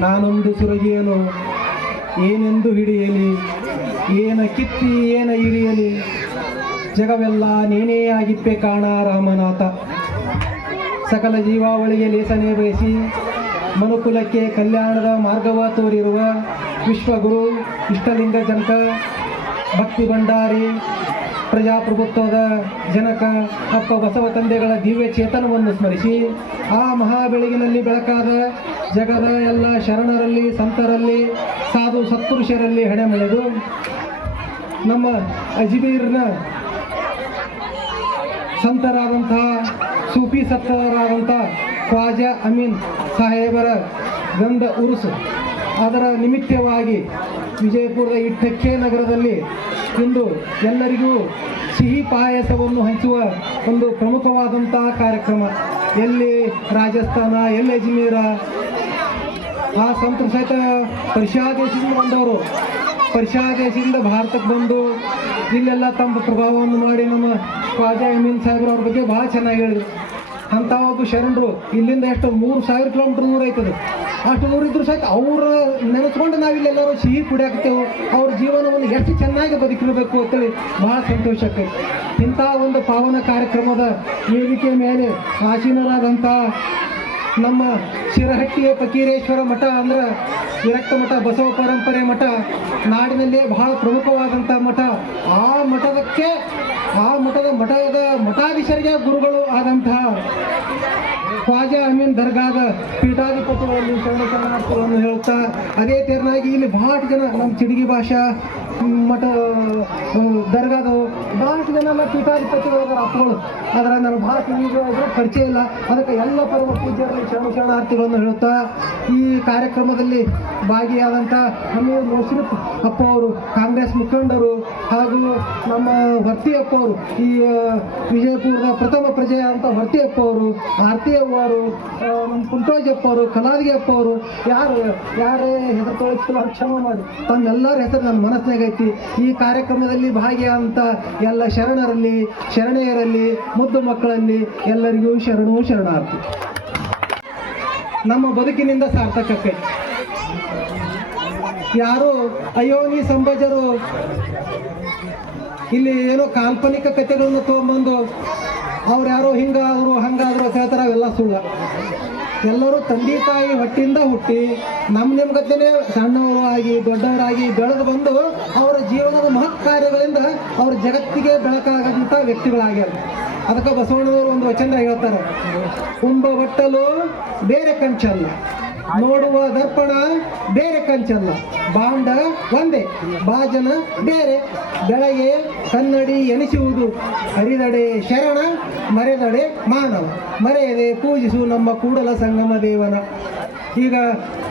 ನಾನೊಂದು ಸುರಗಿಯನು, ಏನೆಂದು ಹಿಡಿಯಲಿ, ಏನ ಕಿತ್ತಿ, ಏನ ಇರಿಯಲಿ ಜಗವೆಲ್ಲ ನೀನೇ ಆಗಿಪ್ಪೆ ಕಾಣ ರಾಮನಾಥ. ಸಕಲ ಜೀವಾವಳಿಗೆ ಲೇಸನೆ ಬಯಸಿ, ಮನುಕುಲಕ್ಕೆ ಕಲ್ಯಾಣದ ಮಾರ್ಗವ ತೋರಿರುವ ವಿಶ್ವಗುರು ಇಷ್ಟಲಿಂಗ ಜನಕ, ಭಕ್ತಿ ಭಂಡಾರಿ ಪ್ರಜಾಪ್ರಭುತ್ವದ ಜನಕ, ಅಪ್ಪ ಬಸವ ತಂದೆಗಳ ದಿವ್ಯ ಚೇತನವನ್ನು ಸ್ಮರಿಸಿ, ಆ ಮಹಾ ಬೆಳಗಿನಲ್ಲಿ ಬೆಳಕಾದ ಜಗದ ಎಲ್ಲ ಶರಣರಲ್ಲಿ, ಸಂತರಲ್ಲಿ, ಸಾಧು ಸತ್ಪುರುಷರಲ್ಲಿ ಹೆಣೆಮೆಳೆದು ನಮ್ಮ ಅಜ್ಮೀರ್ನ ಸಂತರಾದಂತಹ ಸೂಫಿ ಸತ್ತರಾದಂಥ ಖ್ವಾಜಾ ಅಮೀನ್ ಸಾಹೇಬರ ಗಂಧ ಉರುಸು. ಅದರ ನಿಮಿತ್ತವಾಗಿ ವಿಜಯಪುರದ ಇಟ್ಟಕ್ಕೆ ನಗರದಲ್ಲಿ ಇಂದು ಎಲ್ಲರಿಗೂ ಸಿಹಿ ಪಾಯಸವನ್ನು ಹಂಚುವ ಒಂದು ಪ್ರಮುಖವಾದಂತಹ ಕಾರ್ಯಕ್ರಮ. ಎಲ್ಲಿ ರಾಜಸ್ಥಾನ, ಎಲ್ಲಿ ಅಜ್ಮೀರ, ಆ ಸಂತರು ಸಹಿತ ಪರ್ಷಿಯಾ ದೇಶದಿಂದ ಬಂದವರು. ಪರ್ಷಿಯಾ ದೇಶದಿಂದ ಭಾರತಕ್ಕೆ ಬಂದು ಇಲ್ಲೆಲ್ಲ ತಮ್ಮ ಪ್ರಭಾವವನ್ನು ಮಾಡಿ ನಮ್ಮ ಖ್ವಾಜಾ ಅಮೀನ್ ಸಾಹೇಬ್ರವ್ರ ಬಗ್ಗೆ ಭಾಳ ಚೆನ್ನಾಗಿ ಹೇಳಿದ್ರು. ಅಂಥ ಒಬ್ಬ ಶರಣರು, ಇಲ್ಲಿಂದ ಎಷ್ಟು? ಮೂರು ಸಾವಿರ ಕಿಲೋಮೀಟರ್ ದೂರ ಐತದು ಅಷ್ಟು ದೂರ ಇದ್ರು ಸಹಿತ ಅವ್ರ ನೆನೆಸ್ಕೊಂಡು ನಾವಿಲ್ಲೆಲ್ಲರೂ ಸಿಹಿ ಕುಡಿಯಾಕ್ತೇವೆ ಅವ್ರ ಜೀವನವನ್ನು ಎಷ್ಟು ಚೆನ್ನಾಗಿ ಬದುಕಿರಬೇಕು ಅಂತೇಳಿ ಬಹಳ ಸಂತೋಷ ಆಕೈತಿ ಇಂಥ ಒಂದು ಪಾವನ ಕಾರ್ಯಕ್ರಮದ ವೇದಿಕೆ ಮೇಲೆ ಆಸೀನರಾದಂಥ ನಮ್ಮ ಶಿರಹಟ್ಟಿಯ ಫಕೀರೇಶ್ವರ ಮಠ ಅಂದ್ರೆ ವಿರಕ್ತ ಮಠ, ಬಸವ ಪರಂಪರೆ ಮಠ, ನಾಡಿನಲ್ಲಿ ಬಹಳ ಪ್ರಮುಖವಾದಂಥ ಮಠ. ಆ ಮಠದಕ್ಕೆ ಆ ಮಠದ ಮಠದ ಮಠಾಧೀಶರಿಗೆ ಗುರುಗಳು ಆದಂತಹ ಖ್ವಾಜಾ ಅಮೀನ್ ದರ್ಗಾದ ಪೀಠಾಧಿಪತಿಗಳಲ್ಲಿ ಶರಣ ಹೇಳುತ್ತಾ, ಅದೇ ತೆರನಾಗಿ ಇಲ್ಲಿ ಬಹಳ ಜನ ನಮ್ಮ ಚಿಡಗಿ ಭಾಷಾ ಮಠ ದರ್ಗಾದವು ಬಹಳಷ್ಟು ಜನ ಎಲ್ಲ ಪೀಠಾಧಿಪತಿಗಳು, ಅದರ ಅಪ್ಪಗಳು. ಆದರೆ ನಾನು ಭಾಳ ತಿಳಿದು ಇದ್ರ ಪರಿಚಯ ಇಲ್ಲ. ಅದಕ್ಕೆ ಎಲ್ಲ ಪರಮ ಪೂಜ್ಯರಲ್ಲಿ ಶರಣ ಶರಣಾರ್ಥಿಗಳನ್ನು ಹೇಳುತ್ತಾ, ಈ ಕಾರ್ಯಕ್ರಮದಲ್ಲಿ ಭಾಗಿಯಾದಂಥ ನಮ್ಮ ಮುಶ್ರಫ್ ಅಪ್ಪ ಅವರು ಕಾಂಗ್ರೆಸ್ ಮುಖಂಡರು ಹಾಗೂ ನಮ್ಮ ವರ್ತಿಯಪ್ಪ ಅವರು ಈ ವಿಜಯಪುರದ ಪ್ರಥಮ ಪ್ರಜೆ ಅಂತ ಹೊರ್ತಿ ಅಪ್ಪ ಅವರು ಆರತಿ ಅವರು ನಮ್ಮ ಅಪ್ಪ ಅವರು ಕಲಾದಿಗೆ ಅಪ್ಪ ಅವರು ಯಾರು, ಯಾರೇ ಹೆಸರು ತೋರಿಸ್ತಾರೋ ಕ್ಷಮ ಮಾಡಿ. ತಮ್ಮೆಲ್ಲರ ಹೆಸರು ನನ್ನ ಮನಸ್ಸಿನಾಗೈತಿ. ಈ ಕಾರ್ಯಕ್ರಮದಲ್ಲಿ ಭಾಗಿಯಾದಂಥ ಎಲ್ಲ ಶರಣರಲ್ಲಿ, ಶರಣೆಯರಲ್ಲಿ, ಮುದ್ದು ಮಕ್ಕಳಲ್ಲಿ ಎಲ್ಲರಿಗೂ ಶರಣು ಶರಣಾರ್ಥಿ. ನಮ್ಮ ಬದುಕಿನಿಂದ ಸಾರ್ಥಕತೆ ಯಾರು ಅಯೋನಿ ಸಂಭಜರು ಇಲ್ಲಿ ಏನೋ ಕಾಲ್ಪನಿಕ ಕಥೆಗಳನ್ನು ತೊಗೊಂಬಂದು ಅವ್ರು ಯಾರೋ ಹಿಂಗಾದ್ರು ಹಂಗಾದ್ರು ಹೇಳ್ತಾರೆ ಅವೆಲ್ಲ ಸುಳ್ಳು. ಎಲ್ಲರೂ ತಂದೆ ತಾಯಿ ಹೊಟ್ಟಿಂದ ಹುಟ್ಟಿ ನಮ್ಮ ಗದ್ದೆನೇ ಸಣ್ಣವರು ಆಗಿ, ದೊಡ್ಡವರಾಗಿ ಬೆಳೆದು ಬಂದು ಅವರ ಜೀವನದ ಮಹತ್ ಕಾರ್ಯಗಳಿಂದ ಅವ್ರ ಜಗತ್ತಿಗೆ ಬೆಳಕಾಗಂತ ವ್ಯಕ್ತಿಗಳಾಗ್ಯಾರ. ಅದಕ್ಕೆ ಬಸವಣ್ಣನವರು ಒಂದು ವಚನ ಹೇಳ್ತಾರೆ, ಕುಂಭ ಬಟ್ಟಲು ಬೇರೆ ಕಂಚಲ್ಲ ನೋಡುವ ದರ್ಪಣ ಬೇರೆ ಕಂಚಲ್ಲ ಬಾಂಡ ಒಂದೇ ಬಾಜನ ಬೇರೆ. ಬೆಳಗ್ಗೆ ಕನ್ನಡಿ ಎನಿಸುವುದು ಹರಿದಡೆ ಶರಣ, ಮರೆದಡೆ ಮಾನವ. ಮರೆಯದೆ ಪೂಜಿಸು ನಮ್ಮ ಕೂಡಲ ಸಂಗಮ ದೇವನ. ಈಗ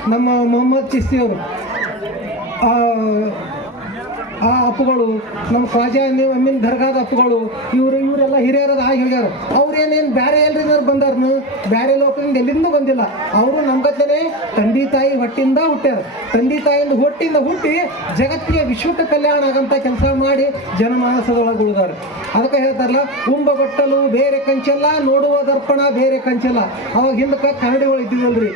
ನಮ್ಮ ಮೊಹಮ್ಮದ್ ಚಿಸ್ತಿಯವರು ಆ ಅಪ್ಪುಗಳು, ನಮ್ಮ ಖ್ವಾಜಾ ಅಮೀನ್ ದರ್ಗಾದ ಅಪ್ಪುಗಳು, ಇವರು, ಇವರೆಲ್ಲ ಹಿರಿಯರದ ಆಗಿ ಹೋಗ್ಯಾರ ಅವ್ರೇನೇನು ಬೇರೆ ಎಲ್ರಿಗಾರು ಬಂದಾರನು ಬೇರೆ ಲೋಕದಿಂದ ಎಲ್ಲಿಂದ ಬಂದಿಲ್ಲ. ಅವರು ನಮ್ಗತ್ತೇನೆ ತಂದೆ ತಾಯಿ ಹೊಟ್ಟಿಂದ ಹುಟ್ಟ್ಯಾರ. ತಂದೆ ತಾಯಿಂದ ಹೊಟ್ಟಿಂದ ಹುಟ್ಟಿ ಜಗತ್ತಿಗೆ ವಿಶ್ವಕ್ಕೆ ಕಲ್ಯಾಣ ಆಗಂತ ಕೆಲಸ ಮಾಡಿ ಜನಮಾನಸದೊಳಗೆ ಉಳಿದಾರೆ. ಅದಕ್ಕೆ ಹೇಳ್ತಾರಲ್ಲ ಕುಂಭ ಬಟ್ಟಲು ಬೇರೆ ಕಂಚಲ್ಲ, ನೋಡುವ ದರ್ಪಣ ಬೇರೆ ಕಂಚಲ್ಲ. ಅವಾಗ ಹಿಂದಕ್ಕೆ ಕನ್ನಡಿಗಳು ಇದ್ದಿದ್ದಲ್ರಿ.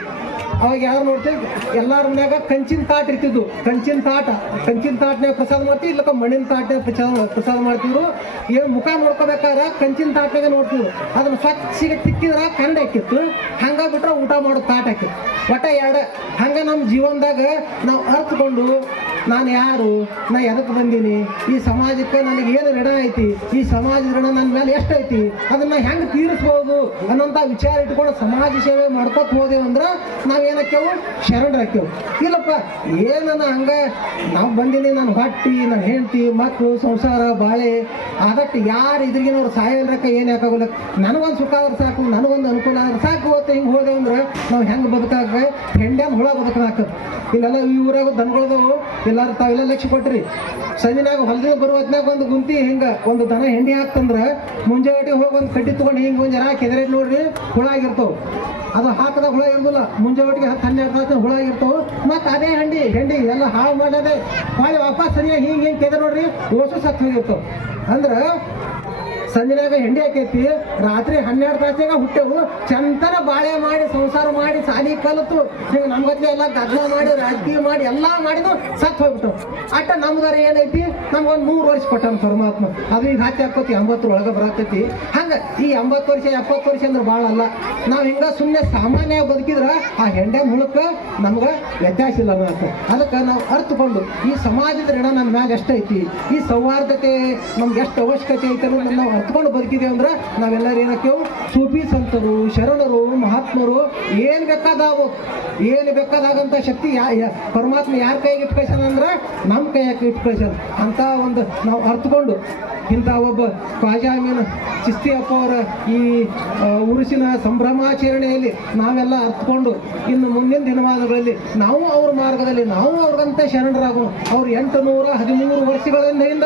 ಅವಾಗ ಯಾರು ನೋಡ್ತೇವೆ ಎಲ್ಲಾರ ಮನ್ಯಾಗ ಕಂಚಿನ ತಾಟ್ ಇರ್ತಿದ್ವು. ಕಂಚಿನ ತಾಟ. ಕಂಚಿನ ತಾಟ್ನ್ಯಾಗ ಪ್ರಸಾದ ಮಾಡ್ತೀವಿ ಇಲ್ಲಕ ಮಣ್ಣಿನ ತಾಟ್ನ್ಯಾಗ ಪ್ರಸಾದ ಪ್ರಸಾದ ಮಾಡ್ತಿದ್ರು ಏನು ಮುಖ ನೋಡ್ಕೋಬೇಕಾದ್ರೆ ಕಂಚಿನ ತಾಟ್ನಾಗ ನೋಡ್ತಿದ್ರು ಅದನ್ನ ಸ್ವಚ್ಛಗೆ ತಿಕ್ಕಿದ್ರೆ ಕನ್ನಡ ಹಾಕಿತ್ತು. ಹಂಗ ಬಿಟ್ರೆ ಊಟ ಮಾಡೋ ತಾಟ್ ಹಾಕಿತ್ತು. ಒಟ್ಟ ಎರಡು, ಹಂಗ ನಮ್ಮ ಜೀವನದಾಗ ನಾವು ಅರ್ಥಕೊಂಡು ನಾನು ಯಾರು? ನಾ ಎದಕ್ಕೆ ಬಂದೀನಿ? ಈ ಸಮಾಜಕ್ಕೆ ನನಗೆ ಏನು ಋಣ ಐತಿ ಈ ಸಮಾಜದ ಋಣ ನನ್ನ ಮೇಲೆ ಎಷ್ಟೈತಿ ಅದನ್ನ ಹೆಂಗೆ ತೀರಿಸ್ಬೋದು ಅನ್ನೋಂಥ ವಿಚಾರ ಇಟ್ಕೊಂಡು ಸಮಾಜ ಸೇವೆ ಮಾಡ್ಕೊತ ಹೋದೇವು ಅಂದ್ರೆ ನಾವೇನಕ್ಕೆವು ಶರಣರಾಕ್ಯವು ಇಲ್ಲಪ್ಪ ಏನನ್ನ ಹಂಗ ನಾವು ಬಂದೀನಿ ನನ್ನ ಹೊಟ್ಟಿ ನನ್ನ ಹೆಂಡತಿ ಮಕ್ಕಳು ಸಂಸಾರ, ಬಾಳೆ ಅದಕ್ಕೆ ಯಾರು ಇದ್ರಿಗಿನವ್ರು ಸಾಯಲ್ರಕ್ಕ ಏನು ಯಾಕಾಗಲ್ಲ. ನನಗೊಂದು ಸುಖ ಆದ್ರೆ ಸಾಕು, ನನಗೊಂದು ಅನುಕೂಲ ಆದ್ರೆ ಸಾಕು ಅಂತ ಹಿಂಗೆ ಹೋದೆ ಅಂದ್ರೆ ನಾವು ಹೆಂಗೆ ಬದುಕಾಕ? ಹೆಂಡ್ಯಾನ ಹುಳ ಬದುಕಾಕ ಇಲ್ಲೆಲ್ಲ ಈ ಊರಾಗ ದನಗಳದವು ಎಲ್ಲಾರು ತಾವೆಲ್ಲ ಲಕ್ಷ್ಯ ಕೊಟ್ರಿ ಸಂಜೆನಾಗ ಹೊಲದಿಂದ ಬರುವ ಹೊತ್ನಾಗ ಒಂದು ಗುಂತಿ ಹಿಂಗೆ ಒಂದು ದನ ಹೆಂಡಿ ಹಾಕ್ತಂದ್ರೆ ಮುಂಜಾನೆ ಹೋಗಿ ಒಂದು ಕಟ್ಟಿ ತೊಗೊಂಡು ಹಿಂಗೆ ಒಂದು ಜನ ಕೆದರಿ ನೋಡ್ರಿ, ಹುಳ ಆಗಿರ್ತಾವ. ಅದು ಹಾಕದ ಹುಳ ಇರೋದಿಲ್ಲ ಮುಂಜಾನೆ ಹತ್ತು ಹನ್ನೆರಡು ತಾಸು ಹುಳ ಆಗಿರ್ತಾವೆ. ಮತ್ತು ಅದೇ ಹಂಡಿ, ಹೆಂಡಿ ಎಲ್ಲ ಹಾಳು ಮಾಡದೆ ಹೊಳ್ಳಿ ವಾಪಸ್ ಸರಿಯಾಗಿ ಹಿಂಗೆ ಹಿಂಗೆ ಕೆದ ನೋಡ್ರಿ, ಓಸು ಸತ್ತು ಹೋಗಿರ್ತಾವೆ ಅಂದ್ರೆ ಸಂಜೆನಾಗ ಹೆಂಡಿ ಹಾಕೈತಿ, ರಾತ್ರಿ ಹನ್ನೆರಡು ತಾಸಿನಾಗ ಹುಟ್ಟೆವು. ಚಂತನ ಬಾಳೆ ಮಾಡಿ, ಸಂಸಾರ ಮಾಡಿ, ಸಾಲಿ ಕಲಿತು ಹಿಂಗೆ ನಮ್ಗತ್ಲೆ ಎಲ್ಲ ಗದ್ದಲ ಮಾಡಿ, ರಾಜಕೀಯ ಮಾಡಿ, ಎಲ್ಲಾ ಮಾಡಿದ್ರು ಸತ್ ಹೋಗ್ಬಿಟ್ಟು ಅಟ್ಟ ನಮ್ದಾರ ಏನೈತಿ? ನಮ್ಗೊಂದು ನೂರು ವರ್ಷ ಕೊಟ್ಟಂತ ಪರಮಾತ್ಮ. ಅದು ಈಗ ಹತ್ತಿ ಹಾಕೋತಿ ಎಂಬತ್ತರ ಒಳಗೆ ಬರತೈತಿ. ಹಂಗ ಈ ಎಂಬತ್ತು ವರ್ಷ, ಎಪ್ಪತ್ತು ವರ್ಷ ಅಂದ್ರೆ ಭಾಳ ಅಲ್ಲ. ನಾವು ಹಿಂಗ ಸುಮ್ಮನೆ ಸಾಮಾನ್ಯ ಬದುಕಿದ್ರ ಆ ಹೆಂಡೆ ಮೂಲಕ ನಮ್ಗೆ ವ್ಯತ್ಯಾಸ ಇಲ್ಲ ಅನ್ನೋ ಅದಕ್ಕೆ ನಾವು ಅರ್ಥಕೊಂಡು ಈ ಸಮಾಜದ ಋಣ ನನ್ನ ಮ್ಯಾಗ ಎಷ್ಟೈತಿ? ಈ ಸೌಹಾರ್ದತೆ ನಮ್ಗೆ ಎಷ್ಟು ಅವಶ್ಯಕತೆ ಐತೆ ಅನ್ನೋದನ್ನ ನಾವು ಅರ್ಥಕೊಂಡು ಬದುಕಿದೆ ಅಂದ್ರೆ ನಾವೆಲ್ಲರೂ ಏನಕ್ಕೇವು ಸೂಫಿ ಸಂತರು ಶರಣರು, ಮಹಾತ್ಮರು ಏನು ಬೇಕಾದಾವು? ಏನು ಬೇಕಾದಾಗಂಥ ಶಕ್ತಿ ಯಾ ಪರಮಾತ್ಮ ಯಾರ ಕೈಗೆ ಇಟ್ಟು ಅಂದ್ರೆ ನಮ್ಮ ಕೈಯಾಗೆ ಇಟ್ಟು ಅಂತ ಒಂದು ನಾವು ಅರ್ಥಕೊಂಡು ಇಂಥ ಒಬ್ಬ ಕ್ವಾಜಾಮೀನ್ ಚಿಸ್ತಿ ಅಪ್ಪ ಅವರ ಈ ಉರುಸಿನ ಸಂಭ್ರಮಾಚರಣೆಯಲ್ಲಿ ನಾವೆಲ್ಲ ಅರ್ಥಕೊಂಡು ಇನ್ನು ಮುಂದಿನ ದಿನಮಾನಗಳಲ್ಲಿ ನಾವು ಅವ್ರ ಮಾರ್ಗದಲ್ಲಿ ನಾವು ಅವ್ರಿಗಂತ ಶರಣರಾಗೋಣ. ಅವ್ರು ಎಂಟು ನೂರ ಹದಿಮೂರು ವರ್ಷಗಳಿಂದ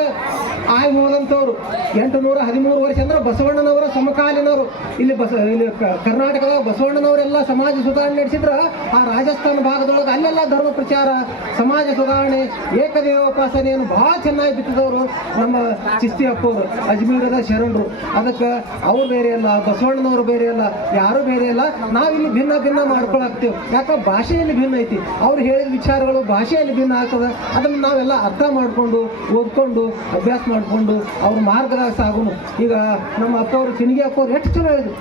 ಆಗಿ ಹೋದಂಥವ್ರು ಎಂಟು ನೂರ ಹದಿಮೂರು ವರ್ಷ ಅಂದ್ರೆ ಬಸವಣ್ಣನವರ ಸಮಕಾಲೀನವರು ಇಲ್ಲಿ ಬಸ ಇಲ್ಲಿ ಕರ್ನಾಟಕದ ಬಸವಣ್ಣನವರೆಲ್ಲ ಸಮಾಜ ಸುಧಾರಣೆ ನಡೆಸಿದ್ರ, ಆ ರಾಜಸ್ಥಾನ ಭಾಗದೊಳಗೆ ಅಲ್ಲೆಲ್ಲ ಧರ್ಮ ಪ್ರಚಾರ, ಸಮಾಜ ಸುಧಾರಣೆ ಏಕದೇವೋಪಾಸನೆಯನ್ನು ಬಹಳ ಚೆನ್ನಾಗಿ ಬಿತ್ತಿದವರು ನಮ್ಮ ಚಿಸ್ತಿ ಅಪ್ಪವರು, ಅಜ್ಮೀರದ ಶರಣರು. ಅದಕ್ಕೆ ಅವ್ರು ಬೇರೆ ಅಲ್ಲ, ಬಸವಣ್ಣನವರು ಬೇರೆ ಅಲ್ಲ, ಯಾರು ಬೇರೆ ಅಲ್ಲ, ನಾವಿಲ್ಲಿ ಭಿನ್ನ ಭಿನ್ನ ಮಾಡ್ಕೊಳಕ್ತೇವೆ. ಯಾಕೆ ಭಾಷೆಯಲ್ಲಿ ಭಿನ್ನ ಐತಿ. ಅವ್ರು ಹೇಳಿದ ವಿಚಾರಗಳು ಭಾಷೆಯಲ್ಲಿ ಭಿನ್ನ ಆಗ್ತದೆ. ಅದನ್ನು ನಾವೆಲ್ಲ ಅರ್ಥ ಮಾಡಿಕೊಂಡು, ಓದ್ಕೊಂಡು, ಅಭ್ಯಾಸ ಮಾಡಿಕೊಂಡು ಅವ್ರ ಮಾರ್ಗದಾಗ ಸಾಗೋನು. ಈಗ ನಮ್ಮ ಅಪ್ಪ ಚಿನಿಗೆ ಹಾಕೋರು ಅವ್ರು ಎಷ್ಟು ಚಲೋ ಹೇಳಿದ್ರು.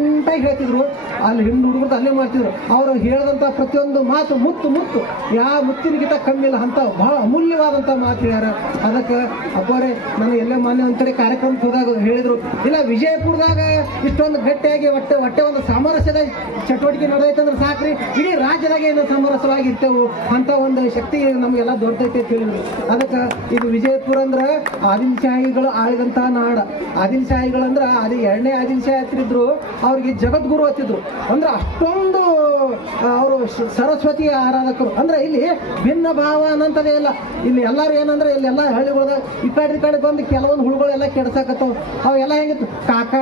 ಸೈಲೆಂಟಾಗಿ ಹೇಳ್ತಿದ್ರು. ಅಲ್ಲಿ ಹೆಣ್ಣು ಹುಡುಗರು ಅಲ್ಲೇ ಮಾಡ್ತಿದ್ರು. ಅವರು ಹೇಳಿದಂತ ಪ್ರತಿಯೊಂದು ಮಾತು ಮುತ್ತು ಮುತ್ತು. ಯಾವ ಮುತ್ತಿನಗಿಂತ ಕಮ್ಮಿ ಇಲ್ಲ. ಅಂತ ಬಹಳ ಅಮೂಲ್ಯವಾದಂಥ ಮಾತು ಹೇಳ್ಯಾರ. ಅದಕ್ಕೆ ಅಪ್ಪರೇ ನಾನು ಎಲ್ಲೇ ಮಾನ್ಯ ಒಂದ್ಕಡೆ ಕಾರ್ಯಕ್ರಮಕ್ಕೆ ಹೋದಾಗ ಹೇಳಿದ್ರು, ಇಲ್ಲ, ವಿಜಯಪುರದಾಗ ಇಷ್ಟೊಂದು ಗಟ್ಟಿಯಾಗಿ ಹೊಟ್ಟೆ ಹೊಟ್ಟೆ ಒಂದು ಸಾಮರಸ್ಯದ ಚಟುವಟಿಕೆ ನಡೆದೈತಂದ್ರೆ ಸಾಕ್ರಿ. ಇಡೀ ರಾಜ್ಯದಾಗ ಏನು ಸಮರಸವಾಗಿರ್ತೇವೆ ಅಂತ ಒಂದು ಶಕ್ತಿ ನಮಗೆಲ್ಲ ದೊಡ್ಡೈತೆ ಅಂತ ಹೇಳಿದ್ರು. ಅದಕ್ಕೆ ಇದು ವಿಜಯಪುರ ಅಂದ್ರೆ ಆದಿಲ್ ಶಾಹಿಗಳು ಆಳಿದಂಥ ನಾಡ. ಆದಿಲ್ ಶಾಹಿಗಳಂದ್ರೆ ಅದು ಎರಡನೇ ಆದಿಲ್ ಶಾಹಿ ಹತ್ತಿದ್ರು ಅವ್ರಿಗೆ ಜಗದ್ಗುರು ಹತ್ತಿದ್ರು ಅಂದ್ರೆ ಅಷ್ಟೊಂದು ಅವರು ಸರಸ್ವತಿ ಆರಾಧಕರು. ಅಂದ್ರೆ ಇಲ್ಲಿ ಭಿನ್ನ ಭಾವ ಅನ್ನಂತದೇ ಇಲ್ಲ. ಇಲ್ಲಿ ಎಲ್ಲರೂ ಏನಂದ್ರೆ ಇಲ್ಲೆಲ್ಲ ಹಳ್ಳಿಗಳ ಈ ಕಡೆ ಕಡೆ ಬಂದು ಕೆಲವೊಂದು ಹುಳುಗಳೆಲ್ಲ ಕೆಡ್ಸಾಕತ್ತವ. ಅವೆಲ್ಲ ಹೆಂಗಿತ್ತು? ಕಾಕ,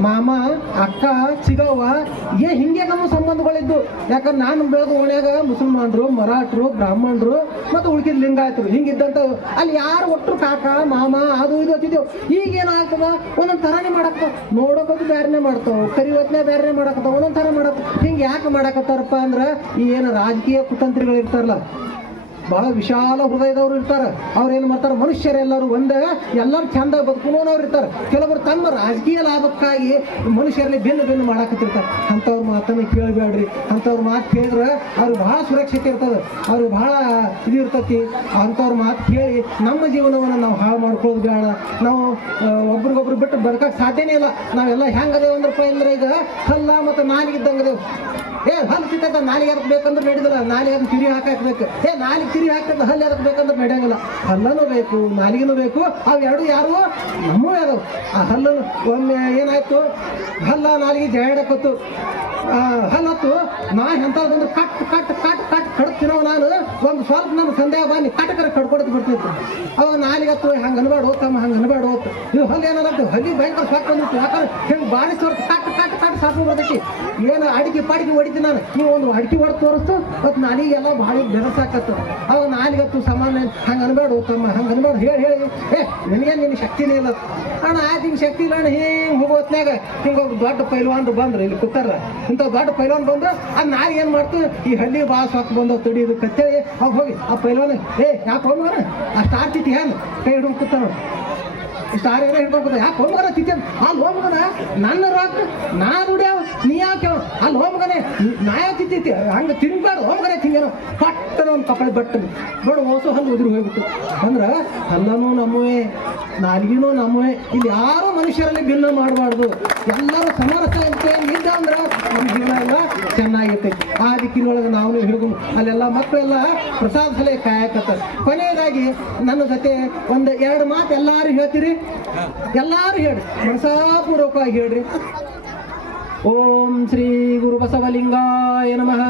ಮಾಮ, ಅಕ್ಕ, ಚಿಗವ್ವ, ಏ, ಹಿಂಗೆ ನಮ್ಮ ಸಂಬಂಧಗಳಿದ್ದು. ಯಾಕಂದ್ರೆ ನಾನು ಬೆಳೆದ ಓಣ್ಯಾಗ ಮುಸಲ್ಮಾನರು, ಮರಾಠರು, ಬ್ರಾಹ್ಮಣರು ಮತ್ತು ಉಳ್ಕಿದ ಲಿಂಗಾಯತರು. ಹಿಂಗಿದ್ದಂತ ಅಲ್ಲಿ ಯಾರು ಒಟ್ಟರು ಕಾಕ, ಮಾಮ, ಅದು ಇದು ಹತ್ತಿದ್ದೆವು ಈಗ ಏನಾಗ್ತದ? ಒಂದೊಂದು ಥರನೇ ಮಾಡಕ್ಕ ನೋಡೋಕೋದು ಬೇರೆನೇ ಮಾಡ್ತಾವ. ಕರಿವತ್ನೇ ಬೇರೆನೇ ಮಾಡಕತ್ತಾವ. ಒಂದೊಂದು ಥರ ಮಾಡಕ್ಕ ಹಿಂಗೆ ಯಾಕೆ ಮಾಡಕತ್ತಾರಪ್ಪ ಅಂದ್ರೆ ಈ ಏನು ರಾಜಕೀಯ ಕುತಂತ್ರಿಗಳು ಇರ್ತಾರಲ್ಲ, ಬಹಳ ವಿಶಾಲ ಹೃದಯದವ್ರು ಇರ್ತಾರೆ. ಅವ್ರು ಏನು ಮಾಡ್ತಾರೆ, ಮನುಷ್ಯರೆಲ್ಲರೂ ಒಂದೇ, ಎಲ್ಲರೂ ಚಂದ ಬದುಕುನೋರು ಇರ್ತಾರೆ. ಕೆಲವರು ತಮ್ಮ ರಾಜಕೀಯ ಲಾಭಕ್ಕಾಗಿ ಮನುಷ್ಯರಲ್ಲಿ ಭಿನ್ನ ಭಿನ್ನ ಮಾಡಾಕತ್ತಿರ್ತಾರೆ. ಅಂಥವ್ರ ಮಾತನ್ನು ಕೇಳಬೇಡ್ರಿ ಅಂಥವ್ರ ಮಾತು ಕೇಳಿದ್ರೆ ಅವ್ರಿಗೆ ಬಹಳ ಸುರಕ್ಷತೆ ಇರ್ತದೆ. ಅವ್ರಿಗೆ ಬಹಳ ಇದು ಇರ್ತತಿ. ಅಂಥವ್ರ ಮಾತು ಕೇಳಿ ನಮ್ಮ ಜೀವನವನ್ನು ನಾವು ಹಾಳು ಮಾಡ್ಕೊಳ್ಳೋದು ಬೇಡ. ನಾವು ಒಬ್ರಿಗೊಬ್ರು ಬಿಟ್ಟು ಬದುಕಕ್ಕೆ ಸಾಧ್ಯನೇ ಇಲ್ಲ. ನಾವೆಲ್ಲ ಹೆಂಗದೇವು ಅಂದ್ರಪ್ಪ ಅಂದ್ರೆ ಈಗ ಹಲ್ಲ ಮತ್ತು ನಾಲಿಗಿದ್ದಂಗದೇವು ಏ, ಹಲ್ಲು ತಿಂತ ನಾಲಿಗೆ ಅದಕ್ಕೆ ಬೇಕಂದ್ರೆ ನಡೆದಿಲ್ಲ ನಾಲಿಗೆ ಅದನ್ನ ತಿರಿ ಹಾಕಾಕ್ಬೇಕು. ಏ, ನಾಲಿಗೆ ತಿರಿ ಹಾಕಂತ ಹಲ್ಲು ಅದಕ್ಕೆ ಬೇಕಂದ್ರೆ ನಡೆಯಂಗಿಲ್ಲ. ಹಲ್ಲನೂ ಬೇಕು, ನಾಲಿಗೆನೂ ಬೇಕು. ಅವು ಎರಡು ಯಾರು? ನಮ್ಮೂ ಯಾರು ಆ ಹಲ್ಲು ಒಮ್ಮೆ ಏನಾಯ್ತು? ಹಲ್ಲ ನಾಲಿಗೆ ಜಯಡಕ್ಕೂ ಹಲ್ಲತ್ತು ನಾ ಎಂಥದ್ದು ಕಟ್ ಕಟ್ ಕಟ್ ಕಟ್ ಕಡ್ತೀನೋ ನಾನು, ಒಂದು ಸ್ವಲ್ಪ ನನ್ನ ಸಂದೇಹ ಬನ್ನಿ. ಕಟಕರ ಕಡ್ಕೊಡ್ತು ಬರ್ತಿತ್ತು ಅವ ನಾಲಿಗೆ ಹತ್ತು ಹಂಗೆ ಅನ್ಬೇಡ ತಮ್ಮ ಹಂಗೆ ಅನ್ಬೇಡ ಹೋಗ್ತು ನೀವು ಹಲ್ಲಿ ಏನಾರ ಹಲ್ಲಿ ಭಯಂಕರ ಸಾಕು ಬಂದಿತ್ತು ಯಾಕಂದ್ರೆ ಹಿಂಗೆ ಬಾರಿ ಸಾಕು ಬರ್ತೈತಿ ಏನು ಅಡಿಕೆ ಪಾಡಿಕೆ ಹೊಡಿತೀನಿ ನಾನು. ನೀವು ಒಂದು ಅಡಿಕೆ ಹೊಡೆದು ತೋರಿಸ್ತು, ಮತ್ತು ನಾನೀಗೆಲ್ಲ ಭಾಳ ಜನ ಅವ ನಾಲಿಗೆ ಸಮಾನ ಸಾಮಾನ್ಯ ಹಂಗೆ ಅನ್ಬೇಡ ತಮ್ಮ, ಹಂಗೆ ಅನ್ಬೇಡ ಹೇಳಿ ಹೇಳಿ. ಏ ನಿನಗೆ ನಿನ್ನ ಶಕ್ತಿನೇ ಇಲ್ಲ? ಅಣ್ಣ ಆ ಹಿಂಗೆ ಶಕ್ತಿ ಇಲ್ಲ ಅಣ್ಣ. ಹಿಂಗೆ ಹೋಗೋ ಹೊತ್ನ್ಯಾಗ ಹಿಂಗೆ ದೊಡ್ಡ ಪೈಲ್ವಾನ್ರು ಬಂದ್ರು ಇಲ್ಲಿ ಕೂತಾರ. ಇಂಥ ದೊಡ್ಡ ಪೈಲ್ವಾನ್ ಬಂದು ಅದು ನಾಳೆ ಏನು ಮಾಡ್ತು? ಈ ಹಳ್ಳಿ ಭಾಳ ಸಾಕು ಬಂದು ತಡಿ ಇದು ಕತ್ತೇಳಿ ಅವಾಗ ಹೋಗಿ ಆ ಪೈಲ್ವಾನ, ಏ, ಯಾಕೆ ಹೋಗ್ಬೋಣ ಅಷ್ಟು ಸ್ಟಾರ್ ತಿತ್ತಿ ಹ್ಯಾಂಗ ಕೈ ಹಿಡ್ಕೊಂಡು ಕೂತಾನ ಸ್ಟಾರ್ ಏನೋ ಹಿಡ್ಕೊಂಡು ಯಾಕೆ ಹೋಗ್ಮಗನ ತಿತ್ತಿ ಅಲ್ಲಿ ಹೋಗ್ಮಗನ ನನ್ನ ರೊಕ್ಕ ನಾ ದುಡ್ಯಾವ ನೀ ಯಾಕೆ? ಅಲ್ಲಿ ಹೋಗ್ಮಗನೆ ನಾ ಯಾವ ತಿತ್ತಿ ಹಂಗೆ ತಿನ್ಬಾರ್ದು ಹೋಗ್ಮಗನೆ ತಿಂಗೇನೋ ಪಟ್ಟನ ಒಂದು ಕಪ್ಪಳಿ ಬಟ್ಟನು ನೋಡು, ಹೊಸ ಹಂಗೆ ಉದುರಿ ಹೋಗ್ಬಿಟ್ಟು ಅಂದ್ರೆ, ಹಲ್ಲನೂ ನಮ್ಮವೇ, ನಾಲ್ಗಿನೂ ನಮ್ಮವೇ. ಇಲ್ಲಿ ಯಾರೋ ಮನುಷ್ಯರಲ್ಲಿ ಭಿನ್ನ ಮಾಡಬಾರ್ದು. ಎಲ್ಲರೂ ಸಮರಸತೆ ಇದ್ದ ಅಂದ್ರೆ ನಮ್ಮ ಜೀವನ ಎಲ್ಲ ಚೆನ್ನಾಗಿರ್ತೈತಿ. ಆ ದಿಕ್ಕಿನೊಳಗೆ ನಾವು ಹಿಡ್ಕೊಂಡು ಅಲ್ಲೆಲ್ಲ ಮಕ್ಕಳೆಲ್ಲ ಪ್ರಸಾದ ಸಲಹೆ ಕಾಯಕತ್ತ ಕೊನೆಯದಾಗಿ ನನ್ನ ಜೊತೆ ಒಂದು ಎರಡು ಮಾತು ಎಲ್ಲರೂ ಹೇಳ್ತೀರಿ? ಎಲ್ಲರೂ ಹೇಳಿ ಮನಸಾಪೂರ್ವಕವಾಗಿ ಹೇಳ್ರಿ. ಓಂ ಶ್ರೀ ಗುರು ಬಸವಲಿಂಗಾಯ ನಮಃ.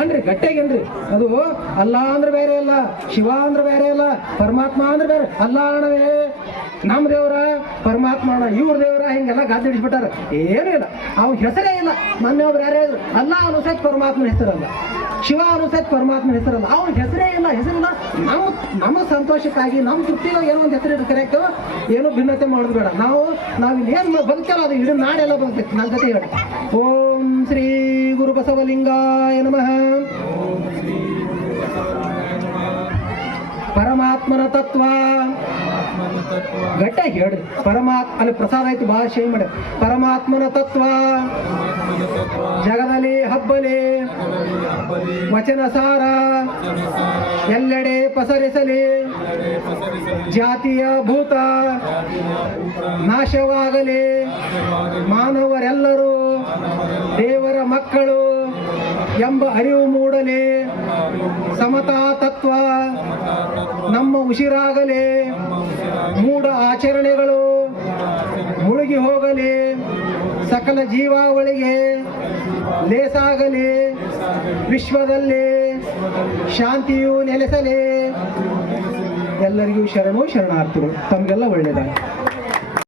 ಅನ್ರಿ ಗಟ್ಟೆಗೇನ್ರಿ ಅದು ಅಲ್ಲ ಅಂದ್ರೆ ಬೇರೆ ಅಲ್ಲ, ಶಿವ ಅಂದ್ರೆ ಬೇರೆ ಅಲ್ಲ, ಪರಮಾತ್ಮ ಅಂದ್ರೆ ಬೇರೆ. ಅಲ್ಲ ಅಣ್ಣವೇ ನಮ್ಮ ದೇವರ ಪರಮಾತ್ಮ ಅಣ್ಣ ಇವ್ರ ಹಿಂಗೆಲ್ಲ ಗಾದೆ ಹಿಡಿಸ್ಬಿಟ್ಟಾರ ಏನೂ ಇಲ್ಲ. ಅವ್ನ ಹೆಸರೇ ಇಲ್ಲ. ಮೊನ್ನೆ ಒಬ್ರು ಯಾರು ಹೇಳಿದ್ರು, ಅಲ್ಲ ಅವನು ಸಹಿತ ಪರಮಾತ್ಮನ ಹೆಸರಲ್ಲ. ಶಿವ ಅವನು ಸಹಿತ ಪರಮಾತ್ಮನ ಹೆಸರಲ್ಲ. ಅವನ ಹೆಸರೇ ಇಲ್ಲ. ಹೆಸರಿಲ್ಲ. ನಾವು ನಮ್ಮ ಸಂತೋಷಕ್ಕಾಗಿ ನಮ್ಮ ತೃಪ್ತಿಗೆ ಏನೋ ಒಂದು ಹೆಸರು ಕರೆಕ್ಟ್ ಏನು ಭಿನ್ನತೆ ಮಾಡೋದು ಬೇಡ ನಾವು ನಾವು ಏನು ಬದುಕಲ್ಲ ಅದು ಇಡೀ ನಾಡೆಲ್ಲ ಬದುಕೈತಿ ನನ್ನ ಜೊತೆ ಹೇಳಿ. ಓಂ ಶ್ರೀ ಗುರು ಬಸವಲಿಂಗಾಯ ನಮಃ. ಪರಮಾತ್ಮನ ತತ್ವ. ಗಟ್ಟಾಗಿ ಹೇಳ್ರಿ. ಪರಮಾತ್ಮ ಅಲ್ಲಿ ಪ್ರಸಾದ ಆಯ್ತು, ಭಾಳ ಶೈ ಮಾಡಿ ಪರಮಾತ್ಮನ ತತ್ವ. ಜಗದಲ್ಲಿ ಹಬ್ಬಲಿ. ವಚನ ಸಾರ. ಎಲ್ಲೆಡೆ ಪಸರಿಸಲಿ. ಜಾತಿಯ ಭೂತ. ನಾಶವಾಗಲಿ. ಮಾನವರೆಲ್ಲರೂ ದೇವರ ಮಕ್ಕಳು ಎಂಬ ಅರಿವು ಮೂಡಲಿ. ಸಮತಾ ತತ್ವ. ಉಸಿರಾಗಲಿ ಮೂಢ ಆಚರಣೆಗಳು ಮುಳುಗಿ ಹೋಗಲಿ. ಸಕಲ ಜೀವಾವಳಿಗೆ ಲೇಸಾಗಲಿ. ವಿಶ್ವದಲ್ಲಿ ಶಾಂತಿಯು ನೆಲೆಸಲಿ. ಎಲ್ಲರಿಗೂ ಶರಣು ಶರಣಾರ್ಥಿಗಳು. ತಮಗೆಲ್ಲ ಒಳ್ಳೆಯದಾಗಲಿ.